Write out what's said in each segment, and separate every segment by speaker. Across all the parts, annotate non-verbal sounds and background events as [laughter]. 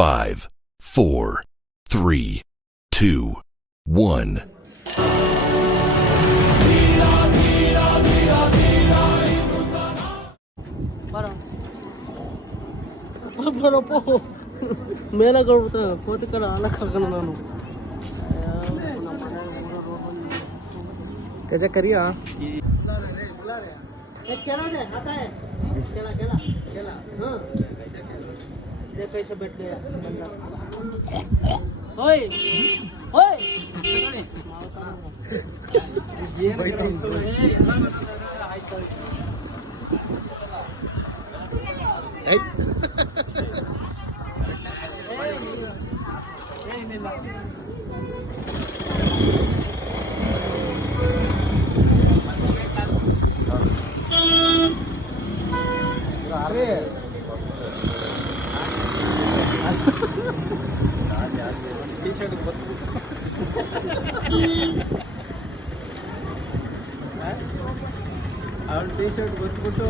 Speaker 1: five, four, three, two, one.
Speaker 2: Parang, parang po, may nagkaroon pwede दे कैसे बैठ गया ओए ओए
Speaker 3: ये नहीं ಶರ್ಟ್ ಗೊತ್ಬಿಟ್ಟು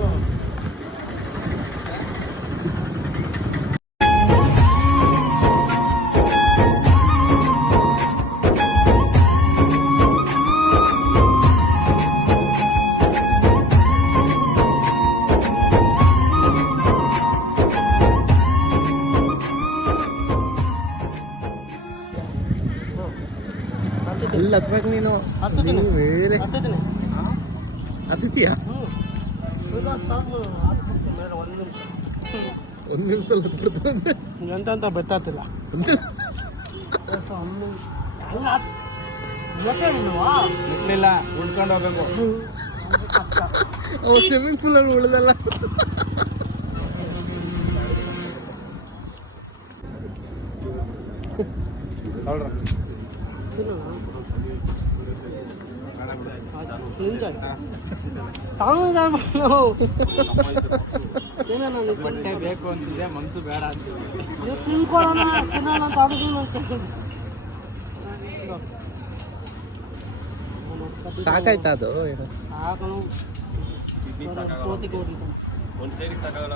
Speaker 3: ಎಲ್ಲ ಹತ್ಬೇಕು ನೀನು
Speaker 2: ಹತ್ತುತ್ತೀನಿ
Speaker 3: ಬೇರೆ
Speaker 2: ಹತ್ತುತ್ತೀನಿ
Speaker 3: ಹತ್ತಿತೀಯಾ
Speaker 2: ಒಂದು ನಿಮಿಷ
Speaker 3: ಒಂದು ನಿಮಿಷದಲ್ಲಿ ಹತ್ಬಿಡ್ತಾರೆ
Speaker 2: ಎಂತ ಬೆತ್ತಾತಿಲ್ಲ
Speaker 3: ಇರ್ಲಿಲ್ಲ ಉಳ್ಕೊಂಡು ಹೋಗ್ಬೇಕು ಅವು ಸ್ವಿಮ್ಮಿಂಗ್ ಪೂಲಲ್ಲಿ ಉಳಿದಲ್ಲ ಬಟ್ಟೆ ಬೇಕು ಅಂತಿದೆ ಮನ್ಸು ಬೇಡ ಅಂತಿದೆ
Speaker 2: ತಿನ್ಕೊಳ್ಳೋಣ ತಿನ್ನೋಣ ಅಂತ ಅದಕ್ಕೂ ನಾನು?
Speaker 3: ಸಾಕಾಯ್ತಾ ಅದು
Speaker 2: ಸಾಕಣು
Speaker 4: ಒಂದು ಸಾಕಾಗಲ್ಲ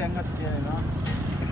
Speaker 3: ಹೆಂಗ್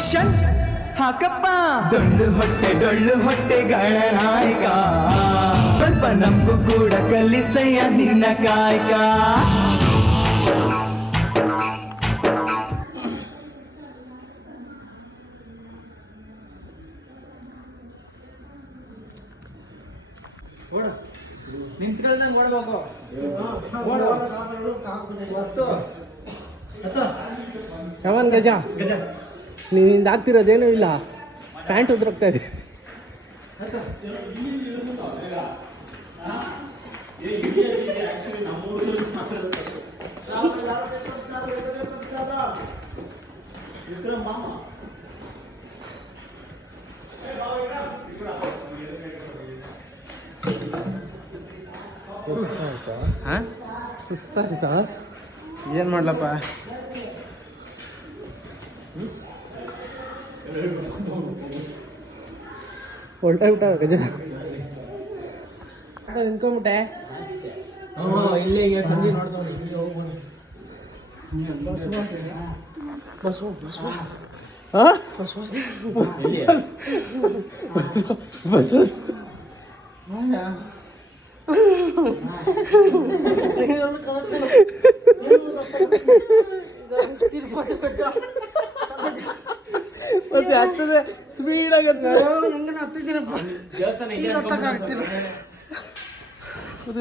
Speaker 5: ಅಪ್ಲಿಕೇಶನ್ ಹಾಕಪ್ಪ. ಡೊಳ್ಳು ಹೊಟ್ಟೆ ಡೊಳ್ಳು ಹೊಟ್ಟೆ ಗಣನಾಯಕ ಸ್ವಲ್ಪ ನಮಗೂ ಕೂಡ ಕಲಿಸಯ್ಯ ನಿನ್ನ ಕಾಯಕ.
Speaker 3: ನಿಂತ್ಕೊಳ್ದಂಗೆ ಓಡ್ಬೇಕು
Speaker 2: ಯಾವನ್ ಗಜ. ನೀನಿಂದ ಆಗ್ತಿರೋದೇನೂ ಇಲ್ಲ. ಪ್ಯಾಂಟ್ ಉದ್ರೋಗ್ತಾ ಇದೆ
Speaker 3: ಸುಸ್ತಾಯ್ತಾ? ಏನು ಮಾಡ್ಲಪ್ಪ?
Speaker 2: ಹೊಲ್ಟ ಬಿಟ್ಟ ಗಜ ನಿಂತ್ಕೊಂಬಿಟ್ಟೆ
Speaker 3: ಇಲ್ಲೇ ಈಗ ಸಂಜೆ
Speaker 2: ಬಸ್ ಹೆಂಗನ ಹತ್ತಿದ್ದೀನಪ್ಪ.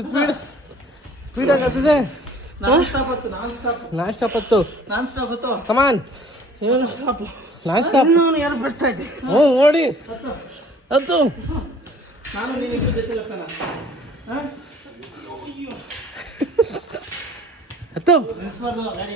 Speaker 3: ಸ್ಪೀಡ್ ಸ್ಪೀಡಾಗಿ
Speaker 2: ನಾನ್ ಸ್ಟಾಪ್ ಹತ್ತು non stop
Speaker 3: non stop non
Speaker 2: stop come on
Speaker 3: stop
Speaker 2: non stop
Speaker 3: ನಾನು
Speaker 2: ಯಾರು ಬೆಸ್ಟ್ ಐತೆ
Speaker 3: ಹ್ಞೂ ಓಡಿ
Speaker 2: ನಾನು ನೀನು ಹತ್ತು. ಗಾಡಿ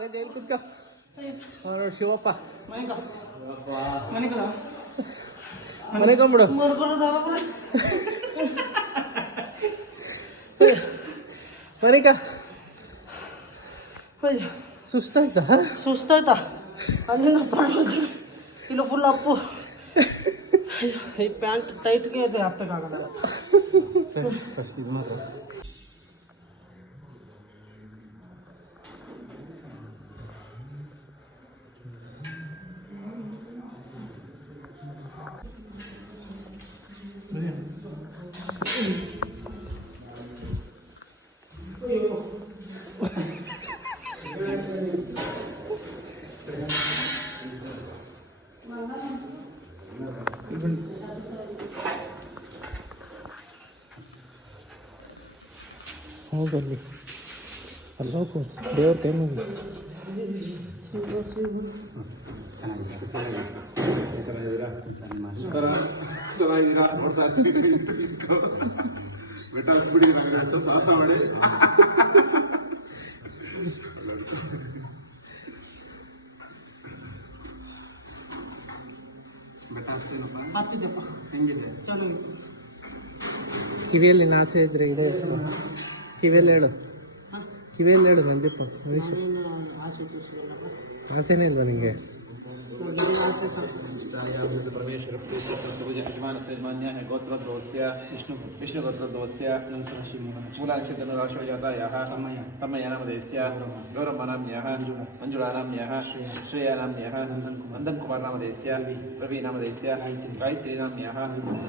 Speaker 2: ಗಂಟೆ ಇಲ್ಲಿ ಕುತ್ಕೋ. ಅವ್ನು ನೋಡಿ ಮನೆ ಮನೆಗೊಂಬಿಡು. ಮನಿಕ? ಸುಸ್ತಾಯ್ತಾ?
Speaker 6: ಸುಸ್ತಾಯ್ತಾ? ಅಲ್ಲಿಂದ. ಇಲ್ಲಿ ಫುಲ್ ಅಪ್ಪು ಈ ಪ್ಯಾಂಟ್ ಟೈಟ್ಗೆ ಇದೆ
Speaker 2: ಹೌದಲ್ಲಿ ಅಲ್ಲಿ ಹೋಗು ದೇವ್ರ ಕೈ ಮುಗಿ
Speaker 7: ಚೆನ್ನಾಗಿದ್ದೀರಾ ನೋಡ್ತಾ ಇರ್ತೀವಿ ಬೆಟ್ಟ ಹಚ್ಬಿಟ್ಟಿದ್ದೀನಿ ನನಗೆ ಅಂತ ಸಾಹಸ ಮಾಡಿ ಬೆಟ್ಟ ಹಚ್ತೇನಪ್ಪ
Speaker 6: ಹತ್ತಿದ್ದೆಪ್ಪ
Speaker 7: ಹೆಂಗಿದೆ
Speaker 2: ಕಿವಿಯಲ್ಲಿ ನಾಸೆ ಇದ್ರೆ ಇದೆ. ಕಿವಿಯಲ್ಲಿ ಹೇಳು ಕಿವಿಯಲ್ಲಿ ಹೇಳು ನಂದೀಪ ಮನುಷ್ಯ
Speaker 6: ಏನು ಆಸೆ ತೋರಿಸಿಲ್ಲ
Speaker 2: ಆಸೆನೇ ಇಲ್ವಾ ನಿಂಗೆ
Speaker 6: ಆಸೆ ಸಾಕು
Speaker 3: ಪರಮೇಶ್ವರ ಯಜಮಾನಸ್ಯ ಗೋತ್ರದ್ರೋಸ್ಯ ವಿಷ್ಣು ವಿಷ್ಣುಗೋತ್ರದ್ರೋಸ್ಯ ಮೂಲಾಕ್ಷತ್ರ ರಾಶೋಜಾತಾಯಃ ತಮ್ಮಯ್ಯನಾಮಧೇಸ್ಯ ಗೌರವನಾಮ್ಯಃ ಮಂಜುಳಾನಾಮ್ಯಃ ಶ್ರೇಯಾನಾಮ್ಯಃ ನಂದನ್ ಕುಮಾರನಾಮಧೇಸ್ಯ ರವಿನಾಮಧೇಸ್ಯ ಗಾಯತ್ರಿನಾಮ್ಯಃ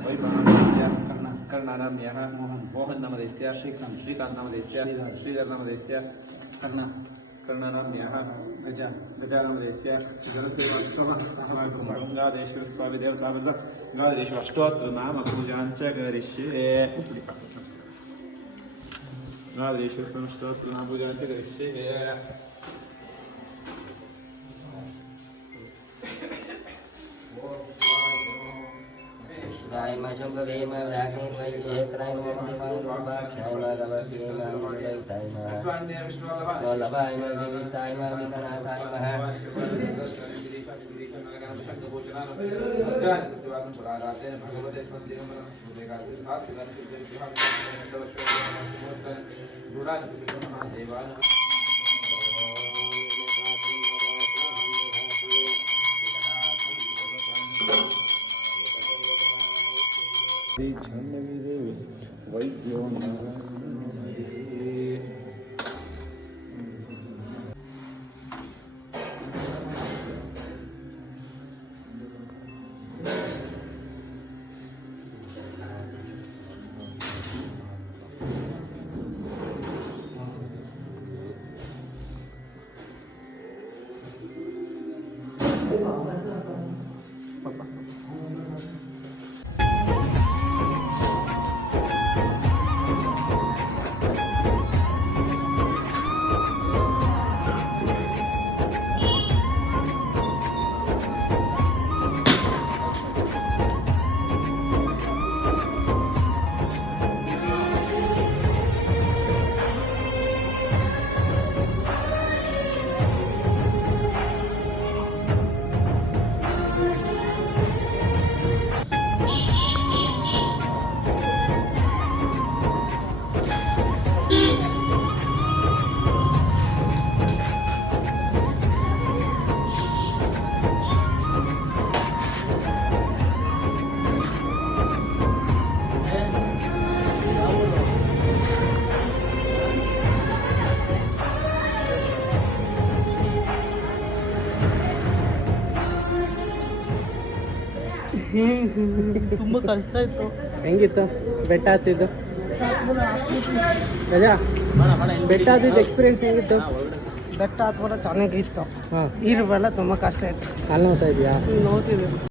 Speaker 3: ವೈಭವನಾಮಧೇಸ್ಯ ಕರ್ಣಾನಾಮ್ಯಃ ಮೋಹನ್ ನಾಮಧೇಸ್ಯ ಶ್ರೀಕಾಂತ್ कर्णारम्यः मोहन् मोहन नामधेयस्य श्रीकान्त् श्रीकान्त् नामधेयस्य श्रीधर् नामधेयस्य कर्ण कर्णनाम्यः गज गजानामधेयस्य जलसेवाष्टमः सहभागः गङ्गादेश्वरस्वामिदेवतावृत गङ्गादेशो अष्टोत्तरनामपूजाञ्च करिष्ये गङ्गादेश्वरस्वामिष्टोत्तरनामपूजाञ्च करिष्ये
Speaker 8: क्षाय मशुभवे माघ्नीद्वैजे क्रैं मोहदिमाक्षाय मागवर्त्ये मामृदैताय मः लभाय मधिविताय मामिकनाथाय मः भगवते सत्यं Thank you.
Speaker 7: ಶ್ರೀ ಚಂದವಿದೆ ವೈದ್ಯೋ ನಾರಾಯಣ [laughs]
Speaker 2: ತುಂಬ ಕಷ್ಟ ಇತ್ತು.
Speaker 4: ಹೆಂಗಿತ್ತು? ಬೆಟ್ಟ ಹತ್ತಿದ್ದು? ರಜಾ? ಬೆಟ್ಟ ಹತ್ತಿದ್ದು ಎಕ್ಸ್ಪೀರಿಯನ್ಸ್ ಹೆಂಗಿತ್ತು?
Speaker 2: ಬೆಟ್ಟ ಹತ್ಬಿಡ ಚೆನ್ನಾಗಿತ್ತು. ಇರುವೆಲ್ಲ ತುಂಬ ಕಷ್ಟ ಇತ್ತು.
Speaker 4: ಅಲ್ಲಿ ನೋಡ್ತಾ ಇದೆಯಾ?
Speaker 2: ನೋಡ್ತಿದ್ವಿ